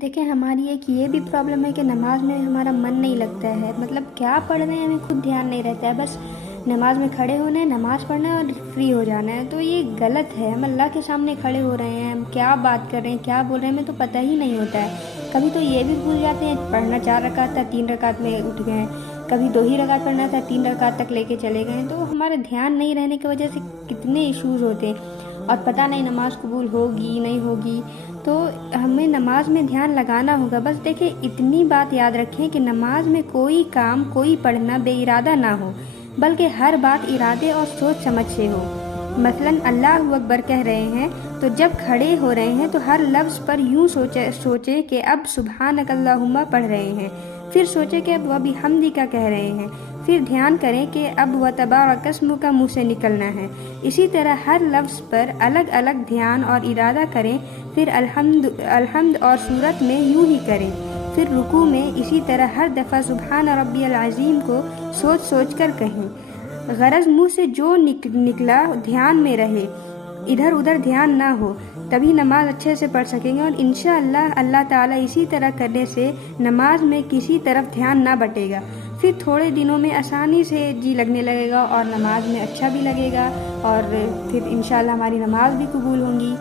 دیکھیں ہماری ایک یہ بھی پرابلم ہے کہ نماز میں ہمارا من نہیں لگتا ہے، مطلب کیا پڑھ رہے ہیں ہمیں خود دھیان نہیں رہتا ہے، بس نماز میں کھڑے ہونا ہے، نماز پڑھنا ہے اور فری ہو جانا ہے۔ تو یہ غلط ہے، ہم اللہ کے سامنے کھڑے ہو رہے ہیں، ہم کیا بات کر رہے ہیں، کیا بول رہے ہیں، ہمیں تو پتہ ہی نہیں ہوتا ہے۔ کبھی تو یہ بھی بھول جاتے ہیں، پڑھنا 4 رکعت تھا 3 رکعت میں اٹھ گئے ہیں، کبھی 2 ہی رکعت پڑھنا تھا 3 رکعت تک لے کے چلے گئے ہیں۔ تو ہمارا دھیان نہیں رہنے کی وجہ سے کتنے ایشوز ہوتے ہیں اور پتہ نہیں نماز قبول ہوگی نہیں ہوگی۔ تو ہمیں نماز میں دھیان لگانا ہوگا۔ بس دیکھیں اتنی بات یاد رکھیں کہ نماز میں کوئی کام کوئی پڑھنا بے ارادہ نہ ہو، بلکہ ہر بات ارادے اور سوچ سمجھ سے ہو۔ مثلاً اللہ اکبر کہہ رہے ہیں تو جب کھڑے ہو رہے ہیں تو ہر لفظ پر یوں سوچیں کہ اب سبحانک اللہم پڑھ رہے ہیں، پھر سوچیں کہ اب وبحمدک کہہ رہے ہیں، پھر دھیان کریں کہ اب وتبارک اسمک منہ سے نکلنا ہے۔ اسی طرح ہر لفظ پر الگ الگ دھیان اور ارادہ کریں، پھر الحمد اور سورت میں یوں ہی کریں، پھر رکوع میں اسی طرح ہر دفعہ سبحان ربی العظیم کو سوچ کر کہیں۔ غرض منہ سے جو نکلا دھیان میں رہے، ادھر ادھر دھیان نہ ہو، تبھی نماز اچھے سے پڑھ سکیں گے، اور انشاءاللہ اللہ تعالیٰ اسی طرح کرنے سے نماز میں کسی طرف دھیان نہ بٹے گا۔ پھر تھوڑے دنوں میں آسانی سے جی لگنے لگے گا اور نماز میں اچھا بھی لگے گا، اور پھر انشاءاللہ ہماری نماز بھی قبول ہوں گی۔